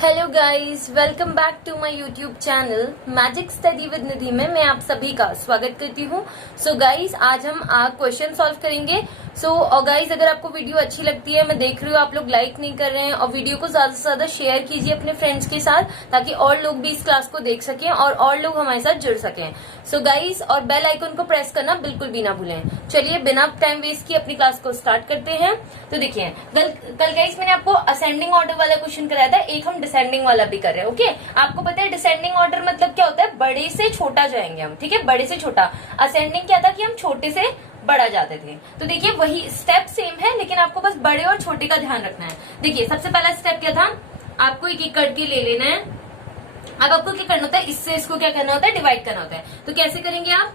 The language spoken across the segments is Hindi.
Hello guys, welcome back to my YouTube channel magic study with Nidhi में मैं आप सभी का स्वागत करती हूँ। सो गाइस, आज हम क्वेश्चन सॉल्व करेंगे। और गाइस, अगर आपको वीडियो अच्छी लगती है, मैं देख रही हूँ आप लोग लाइक नहीं कर रहे हैं, और वीडियो को ज्यादा से ज्यादा शेयर कीजिए अपने फ्रेंड्स के साथ ताकि और लोग भी इस क्लास को देख सकें और लोग हमारे साथ जुड़ सकें। सो गाइस, और बेल आइकन को प्रेस करना बिल्कुल भी ना भूलें। चलिए बिना टाइम वेस्ट किए अपनी क्लास को स्टार्ट करते हैं। तो देखिए, कल गाइस मैंने आपको असेंडिंग ऑर्डर वाला क्वेश्चन कराया था, एक हम डिसेंडिंग वाला भी कर रहे हैं। ओके, आपको पता है डिसेंडिंग ऑर्डर मतलब क्या होता है? बड़े से छोटा जाएंगे हम, ठीक है, बड़े से छोटा। असेंडिंग क्या था कि हम छोटे से बड़ा जाते थे। तो देखिए वही स्टेप सेम है, लेकिन आपको बस बड़े और छोटे का ध्यान रखना है। देखिए सबसे पहला स्टेप क्या था, आपको एक एक करके ले लेना है। अब आपको क्या करना होता है, इससे इसको क्या करना होता है, डिवाइड करना होता है। तो कैसे करेंगे आप?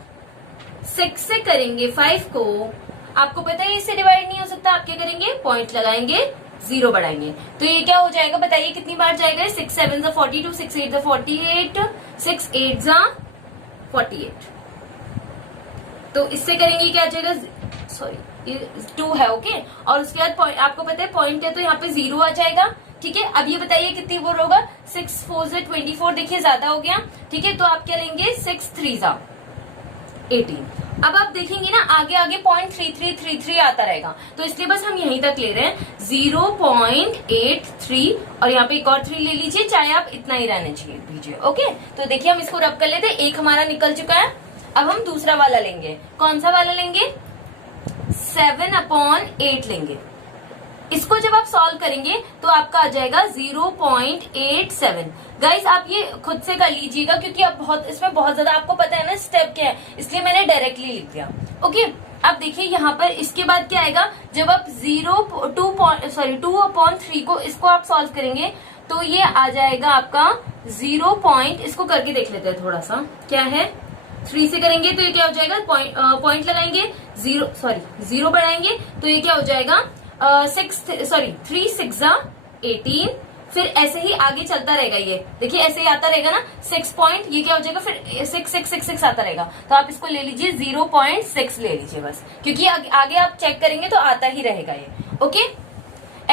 6 से करेंगे 5 को। आपको पता है इससे डिवाइड नहीं हो सकता, आप क्या करेंगे, पॉइंट लगाएंगे, 0 बढ़ाएंगे। तो ये क्या हो जाएगा, बताइए कितनी बार जाएगा? 6 7 जा 42, 6 8 जा 48, 6 8 जा 48। तो इससे करेंगे क्या आ जाएगा, सॉरी ये 2 है। ओके, और उसके बाद आपको पता है पॉइंट है तो यहाँ पे 0 आ जाएगा। ठीक है, अब ये बताइए कितनी बार होगा? 6 4 जा 24, देखिए ज्यादा हो गया। ठीक है, तो आप क्या लेंगे, 6 3 जा 18। अब आप देखेंगे ना आगे आगे 0.3333 आता रहेगा, तो इसलिए बस हम यहीं तक ले रहे हैं 0.83, और यहाँ पे एक और 3 ले लीजिए, चाहे आप इतना ही रहने चाहिए दीजिए। ओके, तो देखिए हम इसको रब कर लेते हैं, एक हमारा निकल चुका है। अब हम दूसरा वाला लेंगे। कौन सा वाला लेंगे? 7/8 लेंगे। इसको जब आप सॉल्व करेंगे तो आपका आ जाएगा 0.87। गाइस आप ये खुद से कर लीजिएगा, क्योंकि अब इसमें बहुत ज्यादा आपको पता है ना स्टेप क्या है, इसलिए मैंने डायरेक्टली लिख दिया। ओके, अब देखिए यहाँ पर इसके बाद क्या आएगा, जब आप 2/3 को इसको आप सॉल्व करेंगे तो ये आ जाएगा आपका 0. इसको करके देख लेते हैं थोड़ा सा, क्या है, 3 से करेंगे तो ये क्या हो जाएगा, पॉइंट लगाएंगे, 0 बढ़ाएंगे तो ये क्या हो जाएगा, 3 6 जा 18। फिर ऐसे ही आगे चलता रहेगा, ये देखिए ऐसे ही आता रहेगा ना 6 पॉइंट, ये क्या हो जाएगा, फिर 6 6 6 6 आता रहेगा। तो आप इसको ले लीजिए 0.6 ले लीजिए बस, क्योंकि आगे आप चेक करेंगे तो आता ही रहेगा ये। ओके,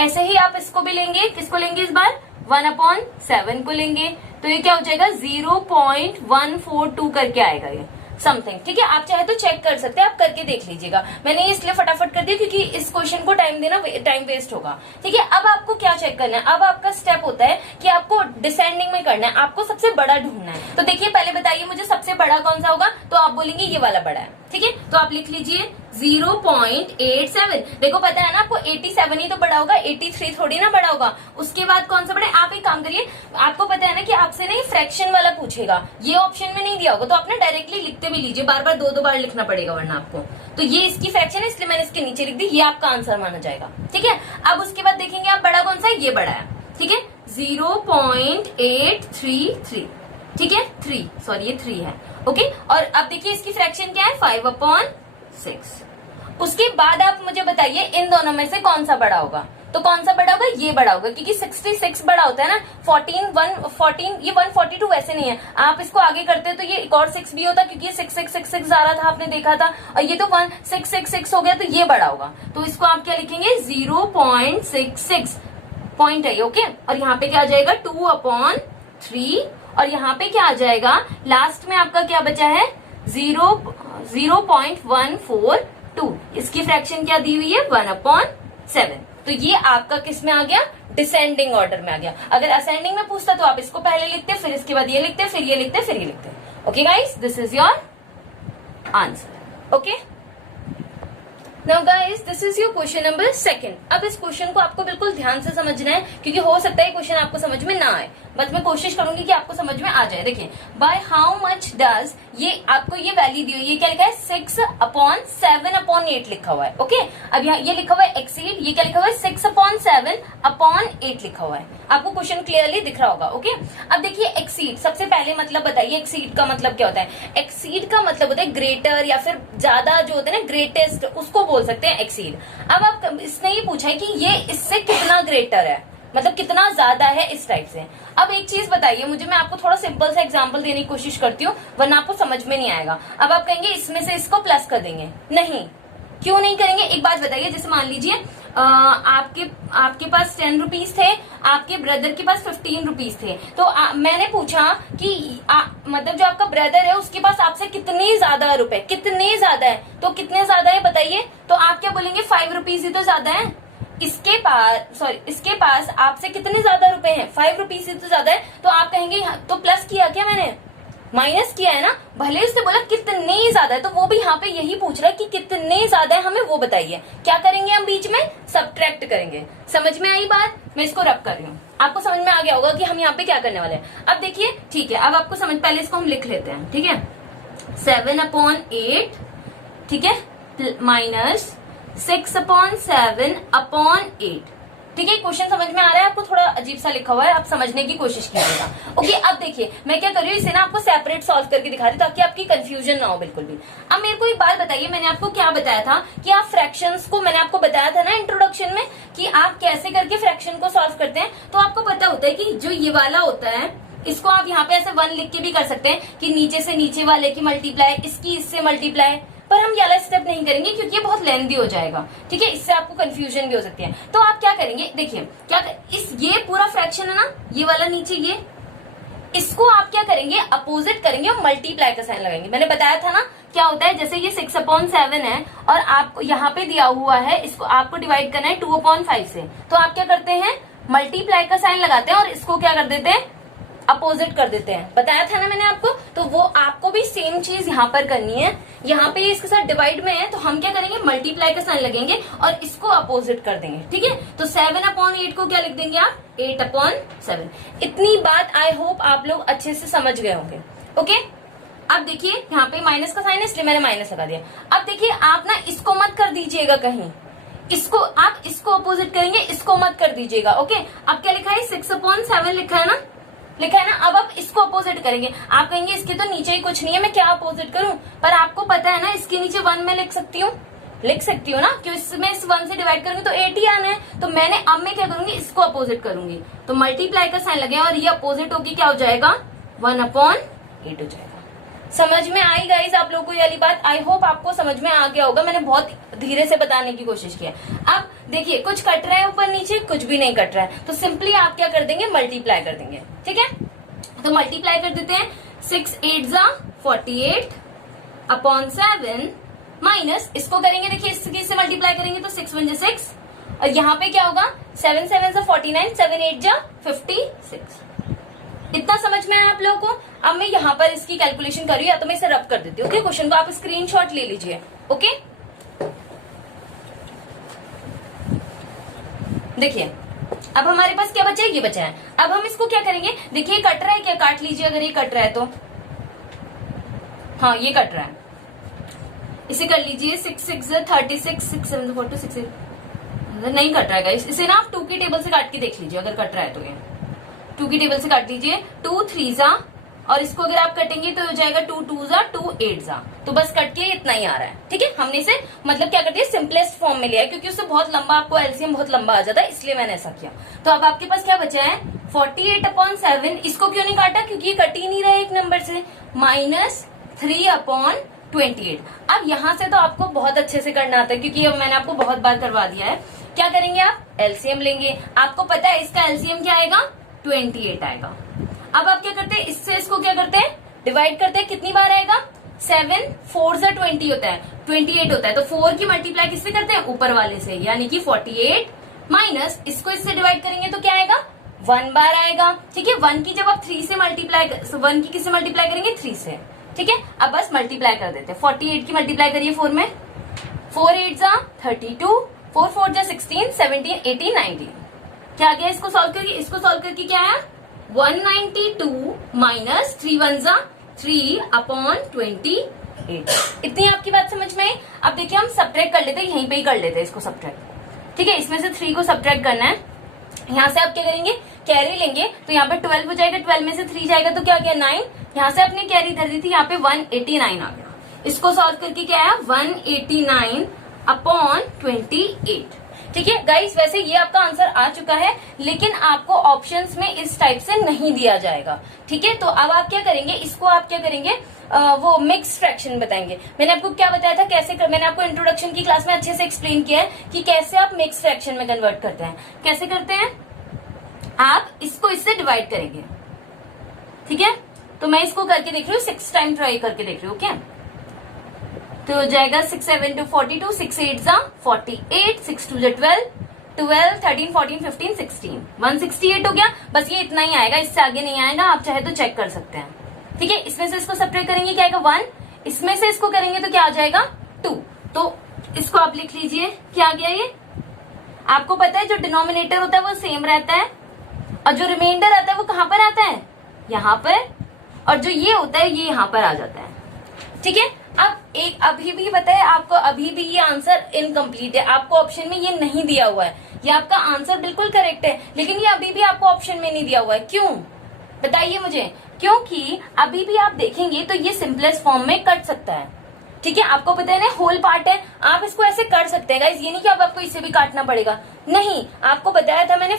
ऐसे ही आप इसको भी लेंगे, किसको लेंगे इस बार, 1/7 को लेंगे, तो ये क्या हो जाएगा 0.142 करके आएगा ये समथिंग। ठीक है, आप चाहे तो चेक कर सकते हैं, आप करके देख लीजिएगा। मैंने इसलिए फटाफट कर दिया क्योंकि इस क्वेश्चन को टाइम वेस्ट होगा। ठीक है, अब आपको क्या चेक करना है, अब आपका स्टेप होता है कि आपको डिसेंडिंग में करना है, आपको सबसे बड़ा ढूंढना है। तो देखिए पहले बताइए मुझे सबसे बड़ा कौन सा होगा, तो आप बोलेंगे ये वाला बड़ा है। ठीक है, तो आप लिख लीजिए 0.87। देखो पता है ना आपको 87 ही तो बड़ा होगा, 83 थोड़ी ना बड़ा होगा। उसके बाद कौन सा बड़ा है, आप एक काम करिए, आपको पता है ना कि आपसे नहीं फ्रैक्शन वाला पूछेगा, ये ऑप्शन में नहीं दिया होगा, तो आपने डायरेक्टली लिखते भी लीजिए, बार बार 2 बार लिखना पड़ेगा वरना आपको। तो ये इसकी फ्रैक्शन है, इसलिए मैंने इसके नीचे लिख दी, ये आपका आंसर माना जाएगा। ठीक है, अब उसके बाद देखेंगे आप बड़ा कौन सा है, ये बड़ा है। ठीक है, 0.833। ठीक है, 3 है। ओके, और अब देखिए इसकी फ्रैक्शन क्या है, 5/6। उसके बाद आप मुझे बताइए इन दोनों में से कौन सा बड़ा होगा, तो कौन सा बड़ा होगा, ये बड़ा होगा, क्योंकि 66 बड़ा होता है ना, 14 ये 142 वैसे नहीं है। आप इसको आगे करते तो ये एक और 6 भी होता, क्योंकि ये 6666 आ रहा था, आपने देखा था, और ये तो 1666 हो गया, तो ये बड़ा होगा। तो इसको आप क्या लिखेंगे, 0.66 पॉइंट है। ओके, और यहाँ पे क्या आ जाएगा 2/3, और यहाँ पे क्या आ जाएगा, लास्ट में आपका क्या बचा है, 0.142। इसकी फ्रैक्शन क्या दी हुई है, 1/7। तो ये आपका किस में आ गया, डिसेंडिंग ऑर्डर में आ गया। अगर असेंडिंग में पूछता तो आप इसको पहले लिखते, फिर इसके बाद ये लिखते, फिर ये लिखते, फिर ये लिखते। Okay guys, this is your answer. Okay, now guys, this is your question number 2। अब इस क्वेश्चन को आपको बिल्कुल ध्यान से समझना है, क्योंकि हो सकता है क्वेश्चन आपको समझ में ना आए, बट मैं कोशिश करूंगी कि आपको समझ में आ जाए। देखिए, बाय हाउ मच डज, ये आपको ये वैल्यू दी हुई है, ये क्या लिखा है, 6/7/8 लिखा हुआ है। ओके, अब यहाँ ये लिखा हुआ है एक्सीड, ये क्या लिखा हुआ है, 6/7/8 लिखा हुआ है। आपको क्वेश्चन क्लियरली दिख रहा होगा। ओके, अब देखिए एक्सीड, सबसे पहले मतलब बताइए एक्सीड का मतलब क्या होता है। एक्सीड का मतलब होता है ग्रेटर, या फिर ज्यादा जो होता है ना, ग्रेटेस्ट, उसको बोल सकते हैं एक्सीड। अब आप इसने ये पूछा है कि ये इससे कितना ग्रेटर है, मतलब कितना ज्यादा है, इस टाइप से। अब एक चीज बताइए मुझे, मैं आपको थोड़ा सिंपल सा एग्जांपल देने की कोशिश करती हूँ, वरना आपको समझ में नहीं आएगा। अब आप कहेंगे इसमें से इसको प्लस कर देंगे, नहीं, क्यों नहीं करेंगे, एक बात बताइए, जैसे मान लीजिए आपके पास 10 रुपीज थे, आपके ब्रदर के पास 15 रुपीज थे। तो मैंने पूछा कि मतलब जो आपका ब्रदर है उसके पास आपसे कितने ज्यादा रुपए, कितने ज्यादा है, तो कितने ज्यादा है बताइए। तो आप क्या बोलेंगे, 5 रुपीज ही तो ज्यादा है। इसके पास आपसे कितने ज्यादा रुपए हैं, 5 रुपीज ही तो ज्यादा है। तो आप कहेंगे तो प्लस किया क्या मैंने, माइनस किया है ना। भले उसने बोला कितने ज्यादा है, तो वो भी यहाँ पे यही पूछ रहा है कि कितने ज्यादा है, हमें वो बताइए। क्या करेंगे हम बीच में, सब्ट्रैक्ट करेंगे। समझ में आई बात, मैं इसको रब कर रही हूँ, आपको समझ में आ गया होगा कि हम यहाँ पे क्या करने वाले हैं। अब देखिए, ठीक है, अब आपको समझ, पहले इसको हम लिख लेते हैं, ठीक है। 7/8, ठीक है, माइनस 6/7/8, ठीक है। क्वेश्चन समझ में आ रहा है आपको, थोड़ा अजीब सा लिखा हुआ है, आप समझने की कोशिश कीजिएगा। ओके, अब देखिए मैं क्या कर रही हूँ, इसे ना आपको सेपरेट सॉल्व करके दिखा रही हूँ ताकि आपकी कंफ्यूजन ना हो बिल्कुल भी। अब मेरे को एक बात बताइए, मैंने आपको क्या बताया था कि आप फ्रैक्शंस को, मैंने आपको बताया था ना इंट्रोडक्शन में कि आप कैसे करके फ्रैक्शन को सॉल्व करते हैं। तो आपको पता होता है कि जो ये वाला होता है इसको आप यहाँ पे ऐसे 1 लिख के भी कर सकते हैं कि नीचे से नीचे वाले की मल्टीप्लाई, इसकी इससे मल्टीप्लाई, पर हम ये वाला स्टेप नहीं करेंगे क्योंकि ये बहुत लेंथी हो जाएगा, ठीक है, इससे आपको कंफ्यूजन भी हो सकती है। तो आप क्या करेंगे, देखिए ये पूरा फ्रैक्शन है ना, ये वाला नीचे, ये इसको आप क्या करेंगे, अपोजिट करेंगे और मल्टीप्लाई का साइन लगाएंगे। मैंने बताया था ना क्या होता है, जैसे ये 6/7 है और आपको यहाँ पे दिया हुआ है, इसको आपको डिवाइड करना है 2/5 से, तो आप क्या करते हैं, मल्टीप्लाई का साइन लगाते हैं और इसको क्या कर देते हैं, अपोजिट कर देते हैं। बताया था ना मैंने आपको, तो वो आपको भी सेम चीज यहाँ पर करनी है। यहाँ पे इसके साथ डिवाइड में है, तो हम क्या करेंगे, मल्टीप्लाई का साइन लगेंगे और इसको अपोजिट कर देंगे, ठीक है। तो 7/8 को क्या लिख देंगे आप, 8/7। इतनी बात आई होप आप लोग अच्छे से समझ गए होंगे। ओके, अब देखिए यहाँ पे माइनस का साइन है इसलिए मैंने माइनस लगा दिया। अब देखिए आप ना इसको मत कर दीजिएगा कहीं, इसको आप इसको अपोजिट करेंगे, इसको मत कर दीजिएगा। ओके, अब क्या लिखा है, 6/7 लिखा है ना, अब आप इसको अपोजिट करेंगे। आप कहेंगे इसके तो नीचे ही कुछ नहीं है, मैं क्या अपोजिट करूं, पर आपको पता है ना इसके नीचे 1 में लिख सकती हूँ ना, क्यों, इसमें इस 1 से डिवाइड करूंगी तो 8 ही आना है। तो अब मैं क्या करूंगी, इसको अपोजिट करूंगी, तो मल्टीप्लाई का साइन लगे और ये अपोजिट होगी क्या हो जाएगा, 1/8 हो जाएगा। समझ में आई गाइस आप लोगों को ये वाली बात, आई होप आपको समझ में आ गया होगा, मैंने बहुत धीरे से बताने की कोशिश की है। अब देखिए कुछ कट रहा है ऊपर नीचे, कुछ भी नहीं कट रहा है, तो सिंपली आप क्या कर देंगे, मल्टीप्लाई कर देंगे, ठीक है। तो मल्टीप्लाई कर देते हैं, 6/8=48/7 माइनस इसको करेंगे, देखिए इससे मल्टीप्लाई करेंगे तो 6×1=6 और यहाँ पे क्या होगा, 7×7=49, 7×8=56। इतना समझ में आया आप लोगों को। अब मैं यहाँ पर इसकी कैलकुलेशन कर रही हूँ, या तो मैं इसे रब कर देती हूँ। ओके, क्वेश्चन को आप स्क्रीनशॉट ले लीजिए। ओके, देखिए अब हमारे पास क्या बचा है, ये बचा है। अब हम इसको क्या करेंगे, देखिए कट रहा है क्या, काट लीजिए अगर ये कट रहा है तो, हाँ ये कट रहा है, इसे कर लीजिए, 6×6=36, 6×7=42, नहीं कट रहा है गाइस, इसे ना आप 2 की टेबल से काट के देख लीजिए, अगर कट रहा है तो ये 2 की टेबल से काट लीजिए, 2 3 और इसको अगर आप कटेंगे तो हो जाएगा 2 2 2 8, तो बस कट के इतना ही आ रहा है, ठीक है। हमने इसे मतलब क्या कर दिया, सिंपलेस्ट फॉर्म में लिया है, क्योंकि उससे बहुत लंबा आपको एलसीएम बहुत लंबा आ जाता है, इसलिए मैंने ऐसा किया। तो अब आपके पास क्या बचा है, 48/7, इसको क्यों नहीं काटा, क्योंकि ये कट ही नहीं रहा है एक नंबर से, -3/28। अब यहाँ से तो आपको बहुत अच्छे से करना आता है, क्योंकि अब मैंने आपको बहुत बार करवा दिया है। क्या करेंगे आप, एलसीएम लेंगे, आपको पता है इसका एलसीएम क्या आएगा, 28 आएगा। अब आप क्या करते हैं, इससे इसको क्या करते हैं, डिवाइड करते हैं, कितनी बार आएगा, 7 4 होता है, 28 होता है, तो 4 की मल्टीप्लाई किससे करते हैं, ऊपर वाले से, यानी कि 48 माइनस इसको इससे डिवाइड करेंगे तो क्या आएगा, 1 बार आएगा, ठीक है। 1 की जब आप 3 से मल्टीप्लाई, 1 की किससे मल्टीप्लाई करेंगे, 3 से, ठीक है। अब बस मल्टीप्लाई कर देते हैं, 48 की मल्टीप्लाई करिए 4 में, 4 8=32, 4 4=16, 17 18 19, क्या आ गया, इसको सॉल्व करके, इसको सॉल्व करके क्या आया, 192 माइनस 3 3/28। इतनी आपकी बात समझ में आई। अब देखिए हम सब्ट्रैक्ट कर लेते हैं, यहीं पे ही कर लेते हैं इसको सब्ट्रैक्ट, ठीक है। इसमें से 3 को सब्ट्रैक्ट करना है, यहाँ से आप क्या करेंगे, कैरी लेंगे, तो यहाँ पे 12 हो जाएगा, 12 में से 3 जाएगा तो क्या गया, 9, यहाँ से आपने कैरी धर दी थी, यहाँ पे 189 आ गया। इसको सॉल्व करके क्या आया, 189/28। ठीक है गाइस, वैसे ये आपका आंसर आ चुका है, लेकिन आपको ऑप्शंस में इस टाइप से नहीं दिया जाएगा। ठीक है, तो अब आप क्या करेंगे, इसको आप क्या करेंगे, वो मिक्स फ्रैक्शन बताएंगे। मैंने आपको क्या बताया था, कैसे मैंने आपको इंट्रोडक्शन की क्लास में अच्छे से एक्सप्लेन किया है कि कैसे आप मिक्स फ्रैक्शन में कन्वर्ट करते हैं। कैसे करते हैं, आप इसको इससे डिवाइड करेंगे। ठीक है, तो मैं इसको करके देख रही हूँ, 6 टाइम ट्राई करके देख रही हूँ। क्या तो हो जाएगा 6 7 2 42, 6 8 48, 6 2 12, 12 13 14 15 16, 168 हो गया। बस ये इतना ही आएगा, इससे आगे नहीं आएगा, आप चाहे तो चेक कर सकते हैं। ठीक है, इसमें से इसको सब्ट्रैक्ट करेंगे, क्या आएगा 1, इसमें से इसको करेंगे तो क्या आ जाएगा 2। तो इसको आप लिख लीजिए, क्या आ गया ये। आपको पता है जो डिनोमिनेटर होता है वो सेम रहता है, और जो रिमाइंडर आता है वो कहां पर आता है, यहाँ पर, और जो ये होता है ये यहाँ पर आ जाता है। ठीक है, अब एक अभी भी पता है आपको, अभी भी ये आंसर इनकम्प्लीट है, आपको ऑप्शन में ये नहीं दिया हुआ है। ये आपका आंसर बिल्कुल करेक्ट है, लेकिन ये अभी भी आपको ऑप्शन में नहीं दिया हुआ है। क्यों बताइए मुझे, क्योंकि अभी भी आप देखेंगे तो ये सिंपलेस्ट फॉर्म में कट सकता है। ठीक है, आपको पता है ना होल पार्ट है, आप इसको ऐसे कर सकते हैं गाइस, ये नहीं कि अब आपको इसे भी काटना पड़ेगा, नहीं। आपको बताया था मैंने,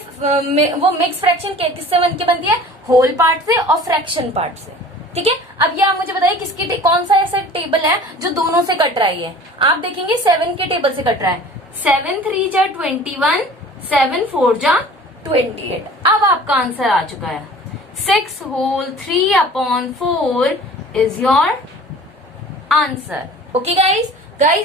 वो मिक्स फ्रैक्शन किससे बन के बनती है, होल पार्ट से और फ्रैक्शन पार्ट से। ठीक है, अब ये आप मुझे बताइए किसकी कौन सा ऐसा टेबल है जो दोनों से कट रहा है। आप देखेंगे 7 के टेबल से कट रहा है, 7 3 जा 21, 7 4 जा 28। अब आपका आंसर आ चुका है, 6 whole 3/4 is your answer. Okay guys,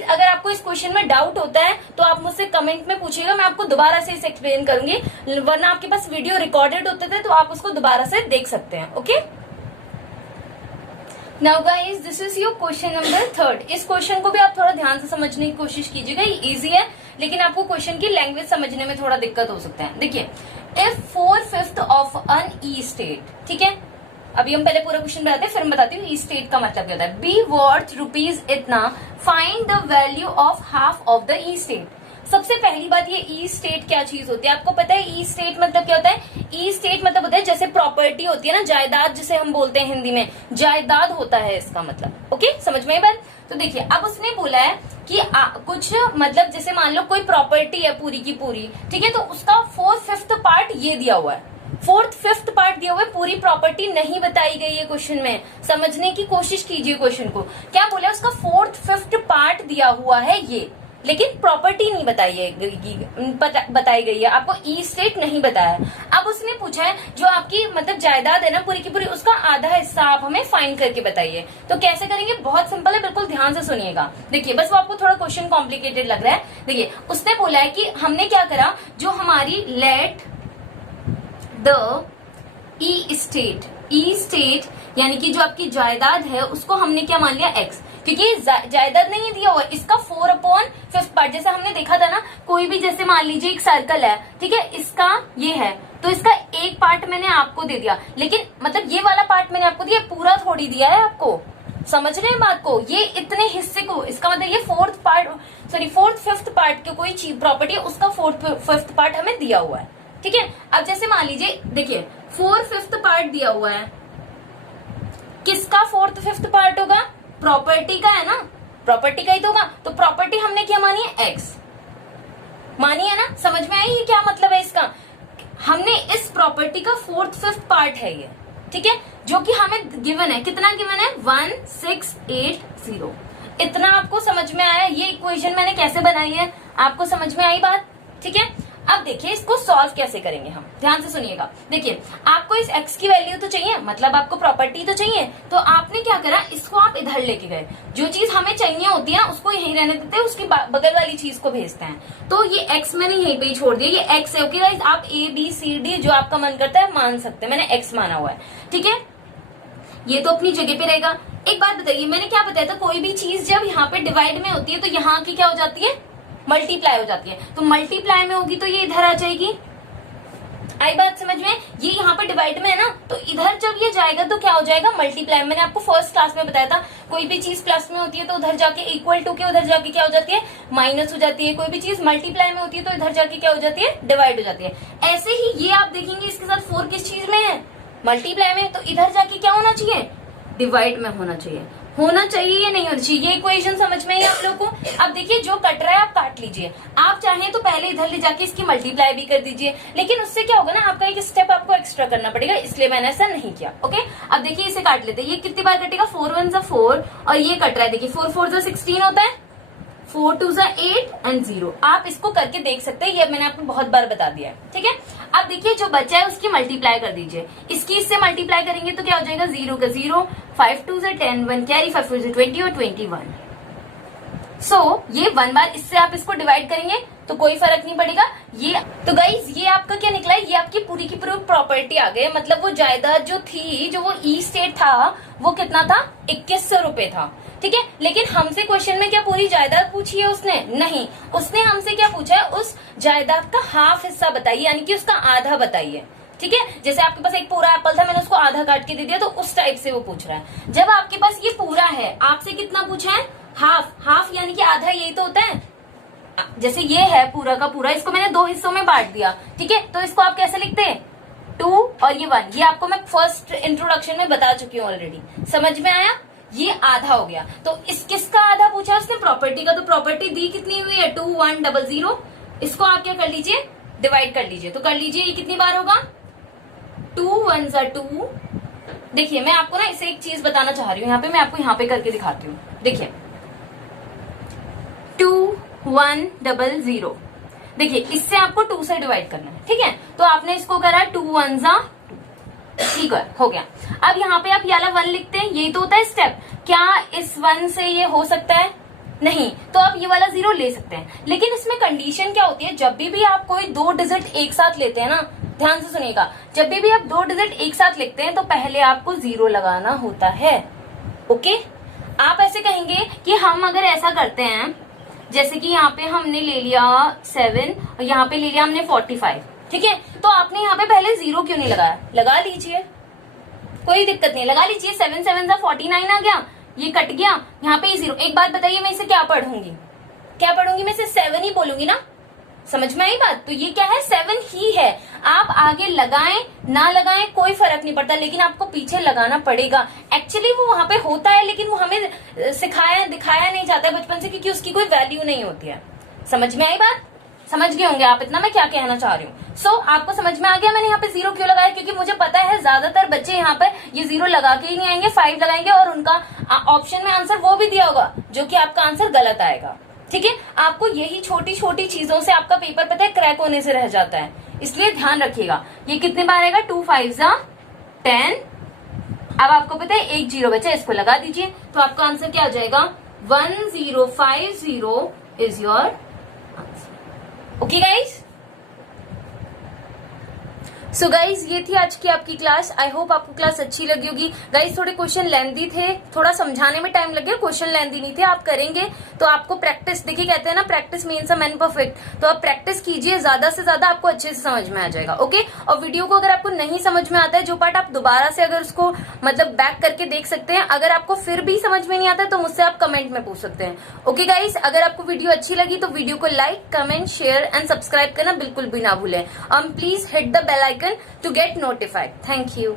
अगर आपको इस क्वेश्चन में डाउट होता है तो आप मुझसे कमेंट में पूछिएगा, मैं आपको दोबारा से इसे एक्सप्लेन करूंगी, वरना आपके पास वीडियो रिकॉर्डेड होते थे तो आप उसको दोबारा से देख सकते हैं। Okay, now guys this is your question number 3। इस क्वेश्चन को भी आप थोड़ा ध्यान से समझने की कोशिश कीजिएगा, ये इजी है, लेकिन आपको क्वेश्चन की लैंग्वेज समझने में थोड़ा दिक्कत हो सकता है। देखिए, if 4/5 of an estate, ठीक है, अभी हम पहले पूरा क्वेश्चन बताते हैं, फिर मैं बताती हूँ ई स्टेट का मतलब क्या होता है। बी वर्थ रुपीज इतना, find the value of half of the E state. सबसे पहली बात, ये ई स्टेट क्या चीज होती है, आपको पता है ई स्टेट मतलब क्या होता है। ई स्टेट मतलब होता है जैसे प्रॉपर्टी होती है ना, जायदाद जिसे हम बोलते हैं हिंदी में, जायदाद होता है इसका मतलब। ओके, समझ में आई बात। तो देखिए, अब उसने बोला है कि कुछ मतलब जैसे मान लो कोई प्रॉपर्टी है पूरी की पूरी, ठीक है, तो उसका 4/5 पार्ट ये दिया हुआ है, 4/5 पार्ट दिया हुआ है, पूरी प्रॉपर्टी नहीं बताई गई है क्वेश्चन में। समझने की कोशिश कीजिए क्वेश्चन को, क्या बोला, उसका 4/5 पार्ट दिया हुआ है ये, लेकिन प्रॉपर्टी नहीं बताई गई है, आपको ई स्टेट नहीं बताया है। अब उसने पूछा है जो आपकी मतलब जायदाद है ना पूरी की पूरी, उसका आधा हिस्सा आप हमें फाइंड करके बताइए। तो कैसे करेंगे, बहुत सिंपल है, बिल्कुल ध्यान से सुनिएगा। देखिए, बस वो आपको थोड़ा क्वेश्चन कॉम्प्लिकेटेड लग रहा है। देखिए, उसने बोला है कि हमने क्या करा, जो हमारी लेट द ई स्टेट यानी कि जो आपकी जायदाद है उसको हमने क्या मान लिया एक्स, क्योंकि जायदाद नहीं दिया हुआ, इसका 4/5 पार्ट, जैसे हमने देखा था ना, कोई भी जैसे मान लीजिए एक सर्कल है, ठीक है, इसका ये है, तो इसका एक पार्ट मैंने आपको दे दिया, लेकिन मतलब ये वाला पार्ट मैंने आपको दिया, पूरा थोड़ी दिया है आपको। समझ रहे हैं बात को, ये इतने हिस्से को, इसका मतलब ये 4/5 पार्ट की कोई चीज प्रॉपर्टी है, उसका 4/5 पार्ट हमें दिया हुआ है। ठीक है, अब जैसे मान लीजिए, देखिए 4/5 पार्ट दिया हुआ है, किसका 4/5 पार्ट होगा, प्रॉपर्टी का है ना, प्रॉपर्टी का ही तो होगा। तो प्रॉपर्टी हमने क्या मानी है, एक्स मानी है ना। समझ में आई ये क्या मतलब है इसका, हमने इस प्रॉपर्टी का 4/5 पार्ट है ये, ठीक है, जो कि हमें गिवन है, कितना गिवन है, 1680। इतना आपको समझ में आया, ये इक्वेशन मैंने कैसे बनाई है, आपको समझ में आई बात। ठीक है, अब देखिए इसको सॉल्व कैसे करेंगे हम, ध्यान से सुनिएगा। देखिए, आपको इस x की वैल्यू तो चाहिए, मतलब आपको प्रॉपर्टी तो चाहिए, तो आपने क्या करा, इसको आप इधर लेके गए, जो चीज हमें चाहिए होती है उसको यहीं रहने देते हैं, उसकी बगल वाली चीज को भेजते हैं। तो ये x मैंने यहीं पे छोड़ दिया, ये x है। ओके गाइस, आप A B C D जो आपका मन करता है मान सकते हैं, मैंने x माना हुआ है। ठीक है, ये तो अपनी जगह पे रहेगा। एक बात बताइए, मैंने क्या बताया था, कोई भी चीज जब यहाँ पे डिवाइड में होती है तो यहाँ की क्या हो जाती है, मल्टीप्लाई हो जाती है। तो मल्टीप्लाई में होगी तो ये इधर आ जाएगी, आई बात समझ में। ये यहाँ पर डिवाइड में है ना, तो इधर जब ये जाएगा तो क्या हो जाएगा, मल्टीप्लाई। मैंने आपको फर्स्ट क्लास में बताया था, कोई भी चीज प्लस में होती है तो उधर जाके इक्वल टू के उधर जाके क्या हो जाती है, माइनस हो जाती है। कोई भी चीज मल्टीप्लाई में होती है तो इधर जाके क्या हो जाती है, डिवाइड हो जाती है। ऐसे ही ये आप देखेंगे इसके साथ 4 किस चीज में है, मल्टीप्लाई में, तो इधर जाके क्या होना चाहिए, डिवाइड में होना चाहिए। होना चाहिए या नहीं होना चाहिए, ये इक्वेशन समझ में है आप लोगों को। अब देखिए जो कट रहा है आप काट लीजिए, आप चाहें तो पहले इधर ले जाके इसकी मल्टीप्लाई भी कर दीजिए, लेकिन उससे क्या होगा ना, आपका एक स्टेप आपको एक्स्ट्रा करना पड़ेगा, इसलिए मैंने ऐसा नहीं किया। ओके, अब देखिए इसे काट लेते हैं, ये कितनी बार कटेगा, 4 1 सा 4 और ये कट रहा है, देखिए 4 4 सा 16 होता है, 4 2 सा 8 एंड 0। आप इसको करके देख सकते हैं, ये मैंने आपको बहुत बार बता दिया है, ठीक है। अब देखिए जो बचा है उसकी मल्टीप्लाई कर दीजिए, इसकी इससे मल्टीप्लाई करेंगे तो क्या हो जाएगा, 0 का 0, 5 2 से 10, 1 कैरी, 5 4 से 20 और 21। सो ये 1 बार इससे आप इसको डिवाइड करेंगे तो कोई फर्क नहीं पड़ेगा। ये तो गाइज ये आपका क्या निकला है, ये आपकी पूरी की पूरी प्रॉपर्टी आ गई, मतलब वो जायदाद जो थी, जो वो ई स्टेट था, वो कितना था, 2100 रुपए था, ठीक है। लेकिन हमसे क्वेश्चन में क्या पूरी जायदाद पूछी है उसने, नहीं, उसने हमसे क्या पूछा है, उस जायदाद का हाफ हिस्सा बताइए, यानी कि उसका आधा बताइए, ठीक है। जैसे आपके पास एक पूरा एप्पल था, मैंने उसको आधा काट के दे दिया, तो उस टाइप से वो पूछ रहा है। जब आपके पास ये पूरा है, आपसे कितना पूछा है, हाफ, हाफ यानी कि आधा, यही तो होता है। जैसे ये है पूरा का पूरा, इसको मैंने 2 हिस्सों में बांट दिया, ठीक है, तो इसको आप कैसे लिखते हैं, 2 और ये 1। ये आपको मैं फर्स्ट इंट्रोडक्शन में बता चुकी हूँ ऑलरेडी, समझ में आया। ये आधा हो गया, तो इस किसका आधा पूछा उसने, प्रॉपर्टी का। तो प्रॉपर्टी दी कितनी हुई है, 2 1 0 0। इसको आप क्या कर लीजिए, डिवाइड कर लीजिए, तो कर लीजिए, ये कितनी बार होगा, 2 1 सा 2। देखिए मैं आपको ना इसे एक चीज बताना चाह रही हूँ, यहाँ पे मैं आपको यहाँ पे करके दिखाती हूँ। देखिए 2 1 0 0, देखिए इससे आपको 2 से डिवाइड करना है, ठीक है। तो आपने इसको करा 2 1 सा 2, ठीक है, हो गया। अब यहाँ पे आप ये वाला 1 लिखते हैं, यही तो होता है स्टेप। क्या इस 1 से ये हो सकता है, नहीं, तो आप ये वाला 0 ले सकते हैं। लेकिन इसमें कंडीशन क्या होती है, जब भी आप कोई 2 डिजिट एक साथ लेते हैं ना, ध्यान से सुनिएगा, जब भी आप 2 डिजिट एक साथ लिखते हैं तो पहले आपको 0 लगाना होता है। ओके, आप ऐसे कहेंगे कि हम अगर ऐसा करते हैं, जैसे कि यहाँ पे हमने ले लिया 7 और यहाँ पे ले लिया हमने 45, ठीक है, तो आपने यहाँ पे पहले 0 क्यों नहीं लगाया, लगा लीजिए, कोई दिक्कत नहीं, लगा लीजिए। 7 7 सा 49 आ गया, ये कट गया, यहाँ पे 0। एक बात बताइए, मैं इसे क्या पढ़ूंगी, क्या पढ़ूंगी, मैं इसे 7 ही बोलूंगी ना, समझ में आई बात। तो ये क्या है, 7 ही है। आप आगे लगाएं ना लगाएं कोई फर्क नहीं पड़ता, लेकिन आपको पीछे लगाना पड़ेगा। एक्चुअली वो वहां पे होता है, लेकिन वो हमें सिखाया दिखाया नहीं जाता है बचपन से, क्योंकि उसकी कोई वैल्यू नहीं होती है। समझ में आई बात, समझ गए होंगे आप इतना मैं क्या कहना चाह रही हूँ। सो आपको समझ में आ गया मैंने यहाँ पे 0 क्यों लगाया, क्योंकि मुझे पता है ज्यादातर बच्चे यहाँ पर ये 0 लगा के ही नहीं आएंगे, 5 लगाएंगे, और उनका ऑप्शन में आंसर वो भी दिया होगा जो कि आपका आंसर गलत आएगा, ठीक है। आपको यही छोटी छोटी चीजों से आपका पेपर पता है क्रैक होने से रह जाता है, इसलिए ध्यान रखिएगा। ये कितने बार आएगा, 2 5 सा 10। अब आपको पता है एक 0 बचा, इसको लगा दीजिए, तो आपका आंसर क्या हो जाएगा, 1050 is your answer. Okay guys, so guys ये थी आज की आपकी क्लास। आई होप आपको क्लास अच्छी लगी होगी। गाइज थोड़े क्वेश्चन लेंदी थे, थोड़ा समझाने में टाइम लग गया, क्वेश्चन लेंदी नहीं थे। आप करेंगे तो आपको प्रैक्टिस, देखिए कहते हैं ना practice means a man perfect, तो आप प्रैक्टिस कीजिए, ज्यादा से ज्यादा आपको अच्छे से समझ में आ जाएगा। ओके, और वीडियो को अगर आपको नहीं समझ में आता है, जो पार्ट आप दोबारा से अगर उसको मतलब बैक करके देख सकते हैं। अगर आपको फिर भी समझ में नहीं आता है तो मुझसे आप कमेंट में पूछ सकते हैं। ओके गाइज, अगर आपको वीडियो अच्छी लगी तो वीडियो को like, comment, share and subscribe करना बिल्कुल भी ना भूलें। Please hit the bell icon to get notified. Thank you.